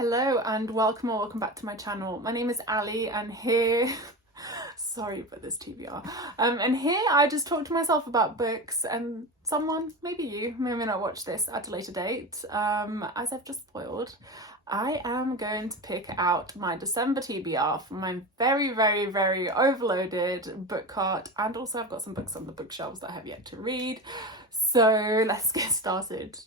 Hello and welcome or welcome back to my channel. My name is Ali and here, sorry about this TBR, and here I just talk to myself about books and someone, maybe you, may or may not watch this at a later date. As I've just spoiled, I am going to pick out my December TBR from my very overloaded book cart, and also I've got some books on the bookshelves that I have yet to read. So let's get started.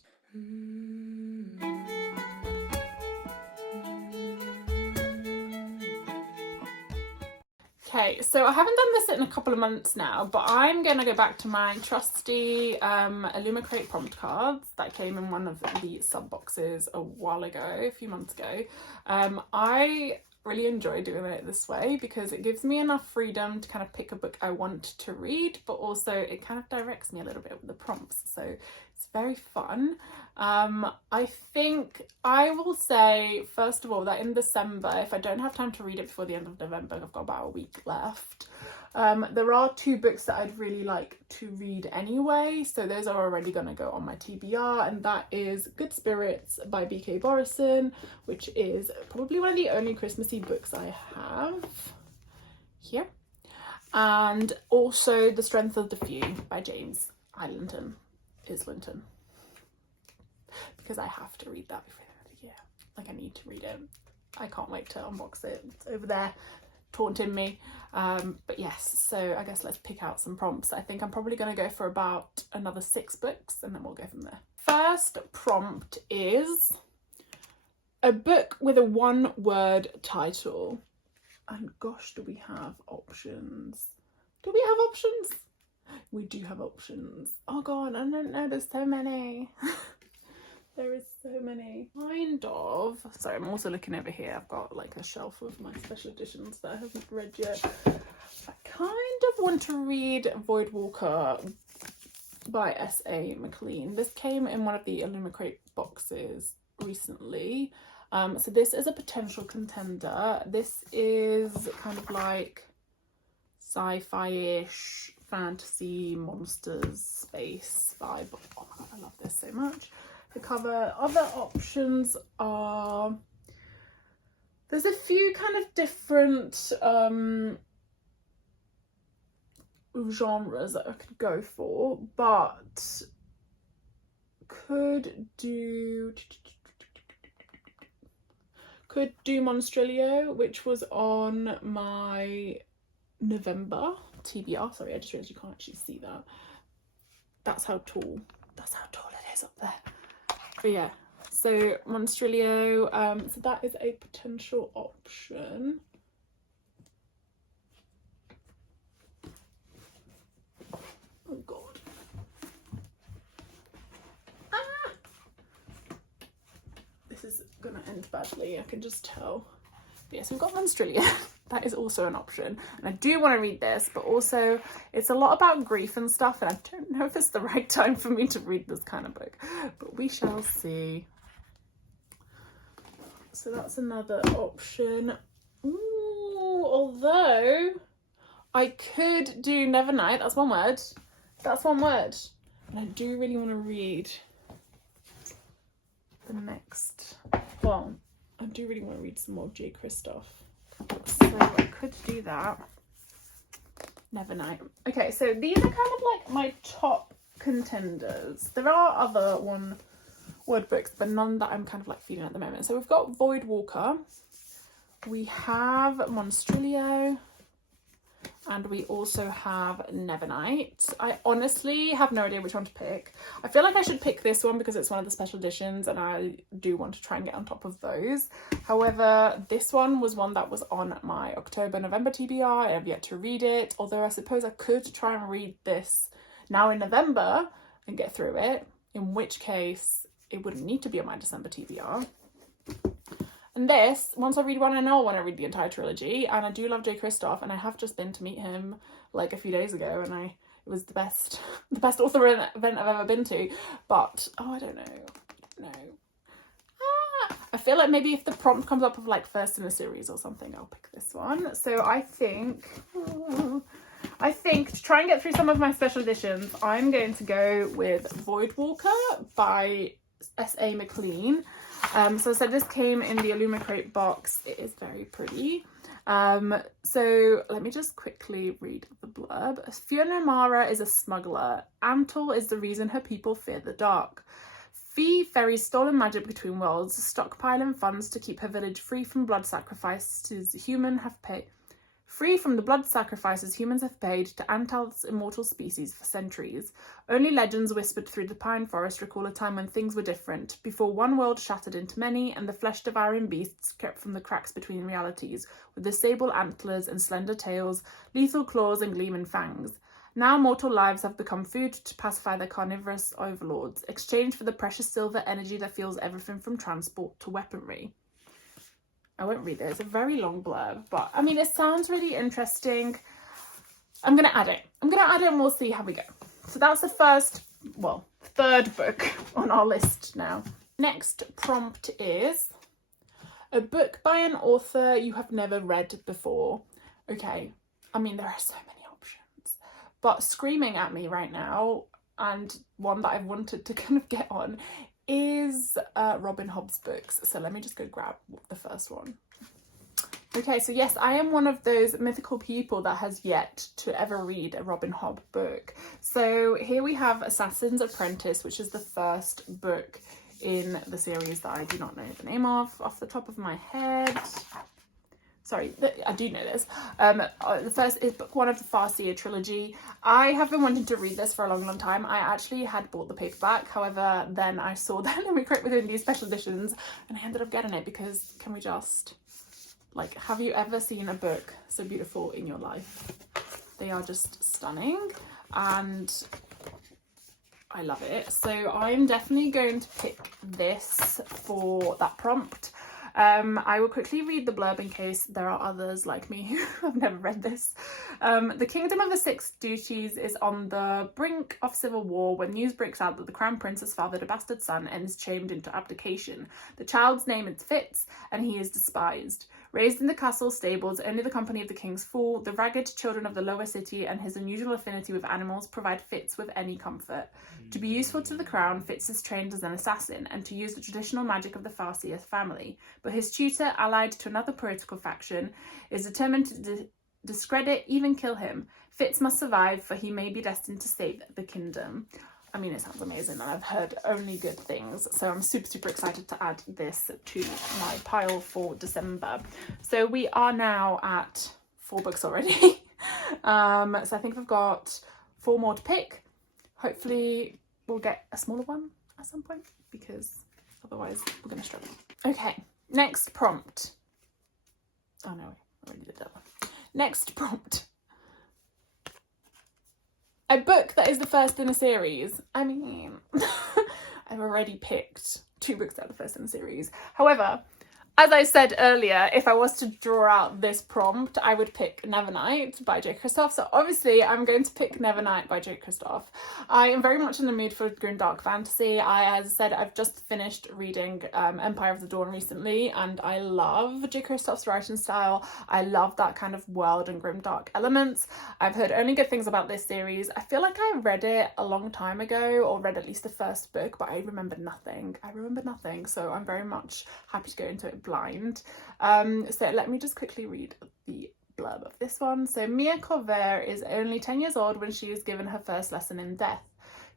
Okay, so I haven't done this in a couple of months now, but I'm going to go back to my trusty Illumicrate prompt cards that came in one of the sub boxes a while ago, a few months ago. I really enjoy doing it this way because it gives me enough freedom to kind of pick a book I want to read, but also it kind of directs me a little bit with the prompts, so it's very fun. I think I will say, first of all, that in December, if I don't have time to read it before the end of November, I've got about a week left, there are two books that I'd really like to read anyway, so those are already going to go on my TBR, and that is Good Spirits by B.K. Borison, which is probably one of the only Christmassy books I have here, and also The Strength of the Few by James Islington, because I have to read that before the end of the year. Like, I need to read it. I can't wait to unbox it. It's over there taunting me. But yes, so I guess let's pick out some prompts. I think I'm probably going to go for about another 6 books and then we'll go from there. First prompt is a book with a 1-word title. And gosh, do we have options? Do we have options? We do have options. Oh god, I don't know, there's so many. There is so many. Kind of. Sorry, I'm also looking over here. I've got like a shelf of my special editions that I haven't read yet. I kind of want to read Voidwalker by S.A. McLean. This came in one of the Illumicrate boxes recently. So this is a potential contender. This is kind of like sci-fi-ish, fantasy, monsters, space vibe. Oh my god, I love this so much. The cover. Other options are, there's a few kind of different genres that I could go for, but could do Monstrilio, which was on my November TBR. Sorry, I just realised you can't actually see that. That's how tall it is up there. But yeah, so Monstrilio, so that is a potential option. Oh god. Ah! This is gonna end badly, I can just tell. But yes, we've got Monstrilio. That is also an option, and I do want to read this, but also it's a lot about grief and stuff, and I don't know if it's the right time for me to read this kind of book, but we shall see. So that's another option. Ooh, although I could do Nevernight. That's one word, and I do really want to read the next, well, I do really want to read some more J. Kristoff. So I could do that. Nevernight. Okay, so these are kind of like my top contenders. There are other 1-word books, but none that I'm kind of like feeling at the moment. So we've got Voidwalker, we have Monstrilio, and we also have Nevernight. I honestly have no idea which one to pick. I feel like I should pick this one because it's one of the special editions and I do want to try and get on top of those. However, this one was one that was on my October-November TBR. I have yet to read it, although I suppose I could try and read this now in November and get through it, in which case it wouldn't need to be on my December TBR. And this, once I read one, I know I want to read the entire trilogy, and I do love J. Kristoff, and I have just been to meet him like a few days ago, and it was the best author event I've ever been to. But oh, I don't know. I feel like maybe if the prompt comes up of like first in a series or something, I'll pick this one. So I think to try and get through some of my special editions, I'm going to go with Voidwalker by S.A. McLean. So I said this came in the Illumicrate box. It is very pretty. So let me just quickly read the blurb. Fiona Mara is a smuggler. Antal is the reason her people fear the dark. Fee ferries stolen magic between worlds, stockpiling funds to keep her village free from blood sacrifices humans have paid. Free from the blood sacrifices humans have paid to Antal's immortal species for centuries. Only legends whispered through the pine forest recall a time when things were different, before one world shattered into many and the flesh-devouring beasts crept from the cracks between realities, with the sable antlers and slender tails, lethal claws and gleaming fangs. Now mortal lives have become food to pacify their carnivorous overlords, exchanged for the precious silver energy that fuels everything from transport to weaponry. I won't read it, it's a very long blurb, but I mean, it sounds really interesting. I'm going to add it. And we'll see how we go. So that's the third book on our list now. Next prompt is a book by an author you have never read before. Okay, I mean, there are so many options, but screaming at me right now, and one that I've wanted to kind of get on, is Robin Hobb's books. So let me just go grab the first one. Okay, so yes, I am one of those mythical people that has yet to ever read a Robin Hobb book. So here we have Assassin's Apprentice, which is the first book in the series that I do not know the name of off the top of my head. Sorry, I do know this. The first is book one of the Farseer trilogy. I have been wanting to read this for a long, long time. I actually had bought the paperback. However, then I saw that Illumicrate within these special editions and I ended up getting it because, can we just, like, have you ever seen a book so beautiful in your life? They are just stunning and I love it. So I'm definitely going to pick this for that prompt. I will quickly read the blurb in case there are others like me who have never read this. The kingdom of the Six Duchies is on the brink of civil war when news breaks out that the crown prince has fathered a bastard son and is shamed into abdication. The child's name is Fitz and he is despised. Raised in the castle stables, only the company of the king's fool, the ragged children of the lower city and his unusual affinity with animals provide Fitz with any comfort. To be useful to the crown, Fitz is trained as an assassin and to use the traditional magic of the Farseer family, but his tutor, allied to another political faction, is determined to discredit, even kill him. Fitz must survive, for he may be destined to save the kingdom. I mean, it sounds amazing and I've heard only good things, so I'm super, super excited to add this to my pile for December. So we are now at 4 books already. So I think I've got 4 more to pick. Hopefully we'll get a smaller one at some point because otherwise we're going to struggle. Okay, next prompt. Oh no, I already did that one. Next prompt. A book that is the first in a series. I mean, I've already picked 2 books that are the first in the series. However, as I said earlier, if I was to draw out this prompt, I would pick Nevernight by J. Kristoff. So obviously I'm going to pick Nevernight by J. Kristoff. I am very much in the mood for grimdark fantasy. As I said, I've just finished reading Empire of the Dawn recently and I love J. Kristoff's writing style. I love that kind of world and grimdark elements. I've heard only good things about this series. I feel like I read it a long time ago or read at least the first book, but I remember nothing. So I'm very much happy to go into it blind. So let me just quickly read the blurb of this one. So Mia Corvair is only 10 years old when she is given her first lesson in death.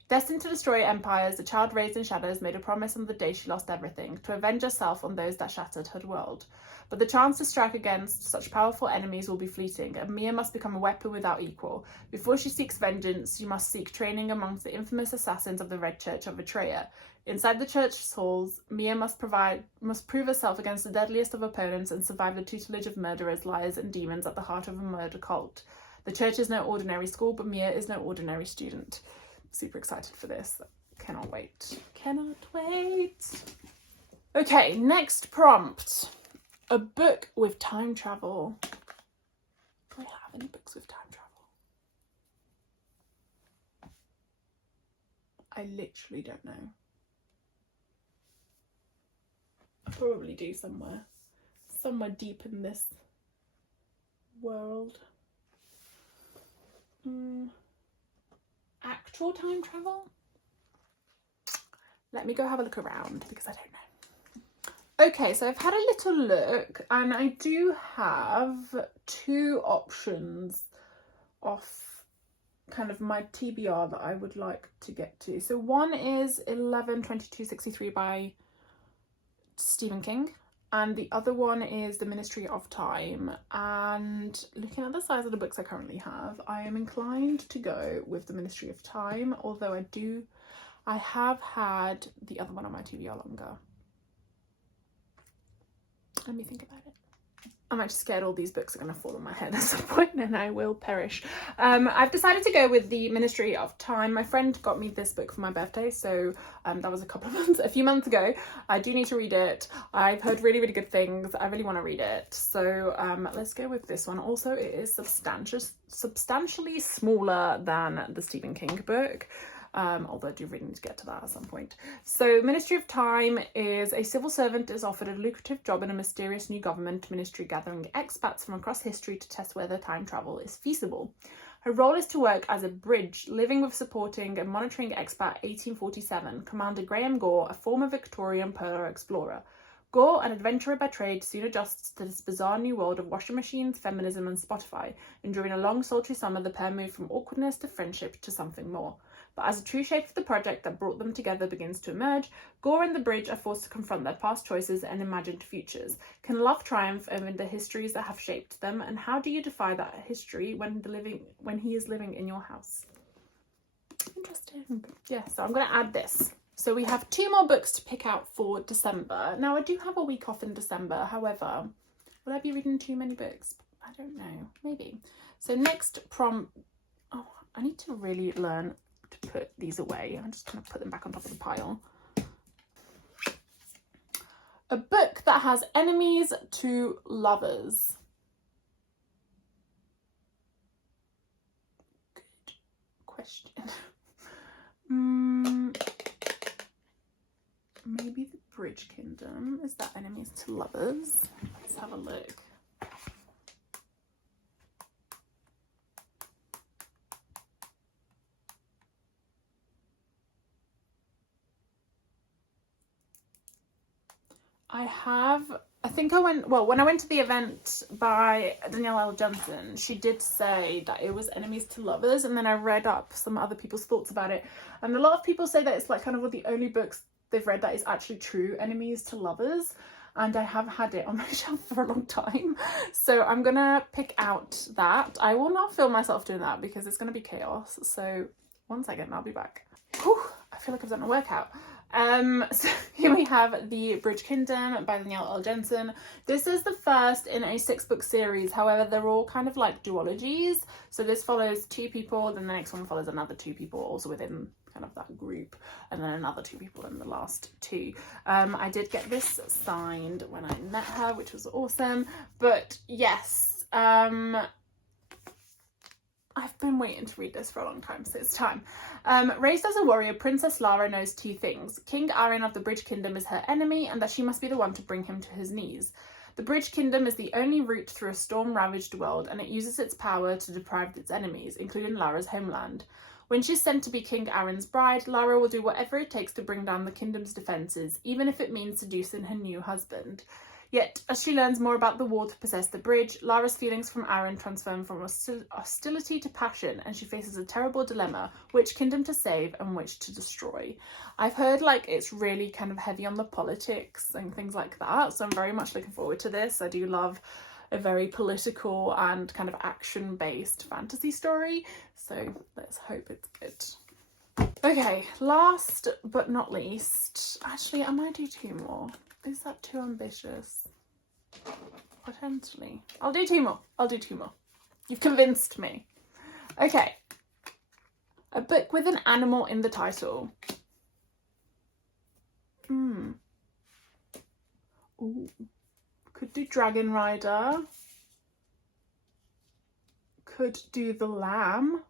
Destined to destroy empires, the child raised in shadows made a promise on the day she lost everything, to avenge herself on those that shattered her world. But the chance to strike against such powerful enemies will be fleeting, and Mia must become a weapon without equal. Before she seeks vengeance, she must seek training amongst the infamous assassins of the Red Church of Atreia. Inside the church's halls, Mia must prove herself against the deadliest of opponents and survive the tutelage of murderers, liars, and demons at the heart of a murder cult. The church is no ordinary school, but Mia is no ordinary student. Super excited for this. Cannot wait. Okay, next prompt. A book with time travel. Do I have any books with time travel? I literally don't know. I probably do somewhere deep in this world. Actual time travel? Let me go have a look around because I don't know. Okay, so I've had a little look and I do have 2 options off kind of my TBR that I would like to get to. So one is 11/22/63 by Stephen King, and the other one is The Ministry of Time. And looking at the size of the books I currently have, I am inclined to go with The Ministry of Time, although I have had the other one on my TBR longer. Let me think about it. I'm actually scared all these books are going to fall on my head at some point and I will perish. I've decided to go with The Ministry of Time. My friend got me this book for my birthday, so that was a few months ago. I do need to read it. I've heard really, really good things. I really want to read it. So let's go with this one. Also, it is substantially smaller than the Stephen King book. Although I do really need to get to that at some point. So Ministry of Time is a civil servant is offered a lucrative job in a mysterious new government ministry gathering expats from across history to test whether time travel is feasible. Her role is to work as a bridge, living with supporting and monitoring expat 1847, Commander Graham Gore, a former Victorian polar explorer. Gore, an adventurer by trade, soon adjusts to this bizarre new world of washing machines, feminism and Spotify, and during a long sultry summer the pair move from awkwardness to friendship to something more. But as the true shape of the project that brought them together begins to emerge, Gore and the bridge are forced to confront their past choices and imagined futures. Can love triumph over the histories that have shaped them, and how do you defy that history when he is living in your house? Interesting. Yeah, so I'm going to add this. So we have 2 more books to pick out for December. Now, I do have a week off in December. However, will I be reading too many books? I don't know. Maybe. So next prompt... Oh, I need to really learn to put these away. I'm just going to put them back on top of the pile. A book that has enemies to lovers. Good question. Maybe The Bridge Kingdom. Is that enemies to lovers? Let's have a look. When I went to the event by Danielle L. Johnson, she did say that it was enemies to lovers, and then I read up some other people's thoughts about it, and a lot of people say that it's like kind of one of the only books they've read that is actually true enemies to lovers, and I have had it on my shelf for a long time, so I'm gonna pick out that. I will not film myself doing that because it's gonna be chaos, so 1 second, I'll be back. Whew, I feel like I've done a workout. So here we have The Bridge Kingdom by Danielle L. Jensen. This is the first in a 6-book series. However, they're all kind of like duologies. So this follows 2 people, then the next one follows another 2 people also within kind of that group, and then another 2 people in the last 2. I did get this signed when I met her, which was awesome. But yes, I've been waiting to read this for a long time, so it's time. Raised as a warrior, Princess Lara knows 2 things. King Arryn of the Bridge Kingdom is her enemy, and that she must be the one to bring him to his knees. The Bridge Kingdom is the only route through a storm-ravaged world, and it uses its power to deprive its enemies, including Lara's homeland. When she's sent to be King Arryn's bride, Lara will do whatever it takes to bring down the kingdom's defences, even if it means seducing her new husband. Yet, as she learns more about the war to possess the bridge, Lara's feelings from Arryn transform from hostility to passion, and she faces a terrible dilemma: which kingdom to save and which to destroy. I've heard like it's really kind of heavy on the politics and things like that, so I'm very much looking forward to this. I do love a very political and kind of action-based fantasy story, so let's hope it's good. Okay, last but not least, actually I might do 2 more. Is that too ambitious? Potentially. I'll do 2 more. You've convinced me. Okay. A book with an animal in the title. Ooh. Could do Dragon Rider. Could do The Lamb.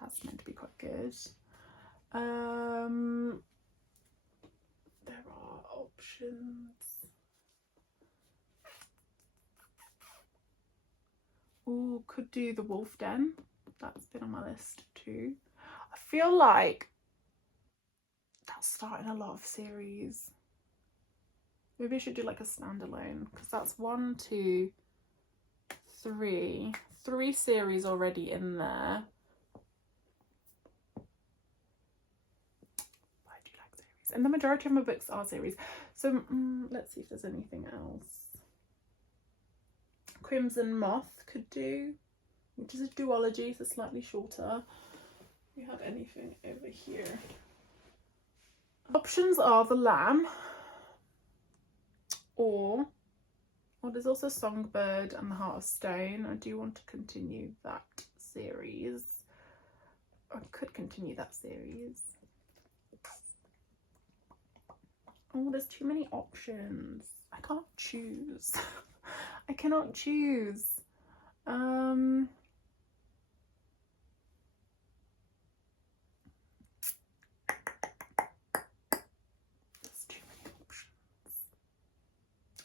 That's meant to be quite good. There are options. Ooh, could do The Wolf Den. That's been on my list too. I feel like That's starting a lot of series. Maybe I should do like a standalone, because that's 1, 2, 3 series already in there. Why do you like series? And the majority of my books are series. So let's see if there's anything else. Crimson Moth could do, which is a duology, so slightly shorter. We have anything over here? Options are The Lamb, or there's also Songbird and The Heart of Stone. I do want to continue that series. I could continue that series. Oh, there's too many options. I can't choose. I cannot choose.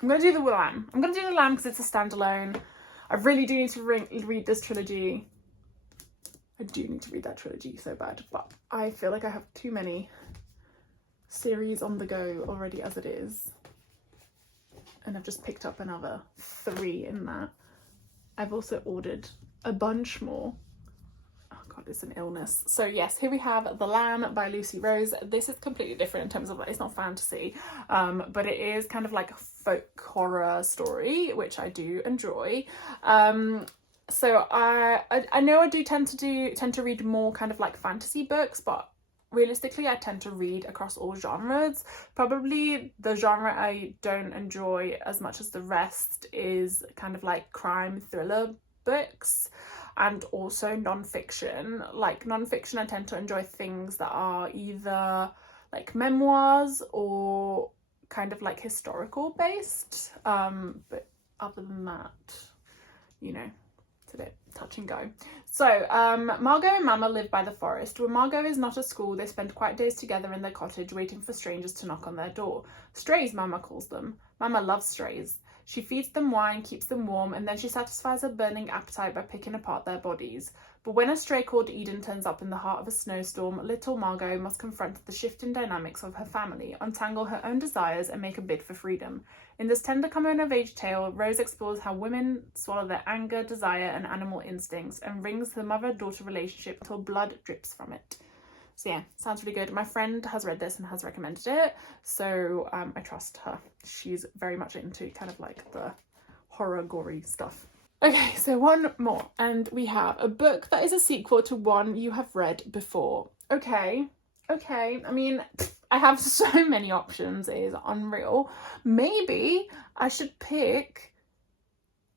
I'm going to do The Lamb. I'm going to do The Lamb because it's a standalone. I really do need to read this trilogy. I do need to read that trilogy so bad, but I feel like I have too many series on the go already as it is. And I've just picked up another 3 in that. I've also ordered a bunch more. Oh god, it's an illness. So yes, here we have The Lamb by Lucy Rose. This is completely different in terms of, it's not fantasy, but it is kind of like a folk horror story, which I do enjoy. So I know I do tend to read more kind of like fantasy books, but realistically I tend to read across all genres. Probably the genre I don't enjoy as much as the rest is kind of like crime thriller books, and also non-fiction. Like non-fiction, I tend to enjoy things that are either like memoirs or kind of like historical based, but other than that, you know, it's a bit touch and go. So Margot and Mama live by the forest. When Margot is not at school, they spend quiet days together in their cottage waiting for strangers to knock on their door. Strays, Mama calls them. Mama loves strays. She feeds them wine, keeps them warm, and then she satisfies her burning appetite by picking apart their bodies. But when a stray called Eden turns up in the heart of a snowstorm, little Margot must confront the shifting dynamics of her family, untangle her own desires, and make a bid for freedom. In this tender coming-of-age tale, Rose explores how women swallow their anger, desire, and animal instincts, and wrings the mother-daughter relationship until blood drips from it. So yeah, sounds really good. My friend has read this and has recommended it, so I trust her. She's very much into kind of like the horror, gory stuff. Okay, so one more, and we have a book that is a sequel to one you have read before. Okay, I mean, I have so many options, it is unreal. Maybe I should pick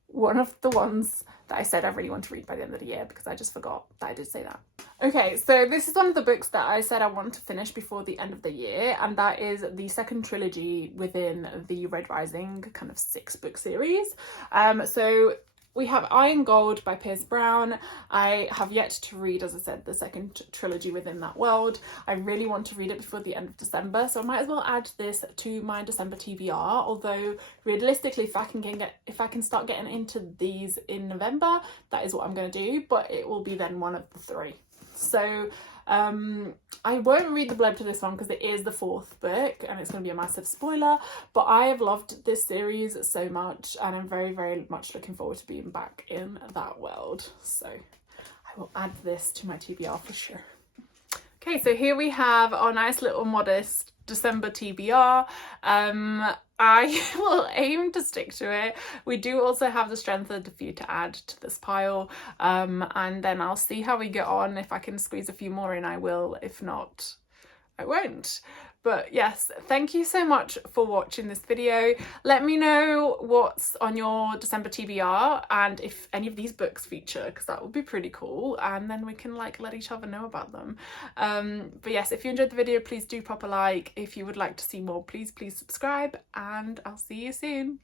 one of the ones that I said I really want to read by the end of the year, because I just forgot that I did say that. Okay, so this is one of the books that I said I want to finish before the end of the year, and that is the second trilogy within the Red Rising kind of 6-book series. So we have Iron Gold by Pierce Brown. I have yet to read, as I said, the second trilogy within that world. I really want to read it before the end of December, so I might as well add this to my December TBR. Although realistically, if I can start getting into these in November, that is what I'm going to do. But it will be then one of the 3. So I won't read the blurb to this one because it is the 4th book and it's going to be a massive spoiler, but I have loved this series so much and I'm very, very much looking forward to being back in that world. So I will add this to my TBR for sure. Okay, so here we have our nice little modest December TBR. I will aim to stick to it. We do also have the Strength of the Few to add to this pile, and then I'll see how we get on. If I can squeeze a few more in, I will. If not, I won't. But yes, thank you so much for watching this video. Let me know what's on your December TBR and if any of these books feature, because that would be pretty cool, and then we can like let each other know about them. But yes, if you enjoyed the video, please do pop a like. If you would like to see more, please subscribe, and I'll see you soon.